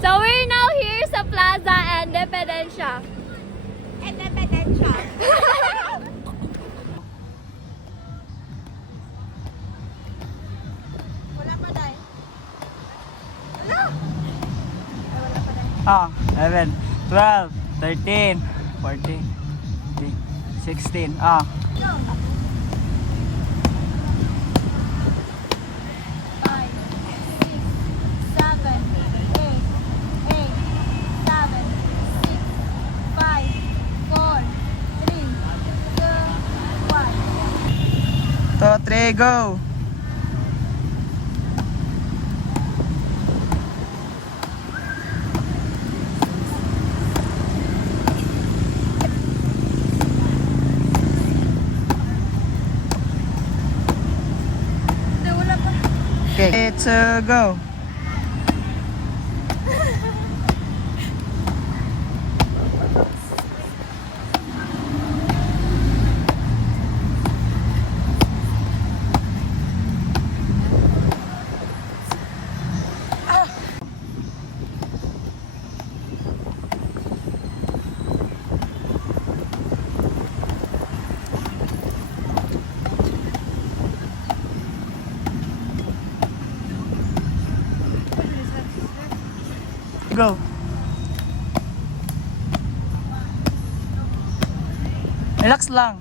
So we're now here sa Plaza Independencia. Independencia. Wala pa dahil. Wala! Ay, wala pa dahil. 11, 12, 13, 14, 16. Go! 5, 6, 7, 8, 7, 6, 5, 4, 3, 2, 1. 2, 3, go! Hindi, wala pa. Okay, 2, go! Go! Relax lang.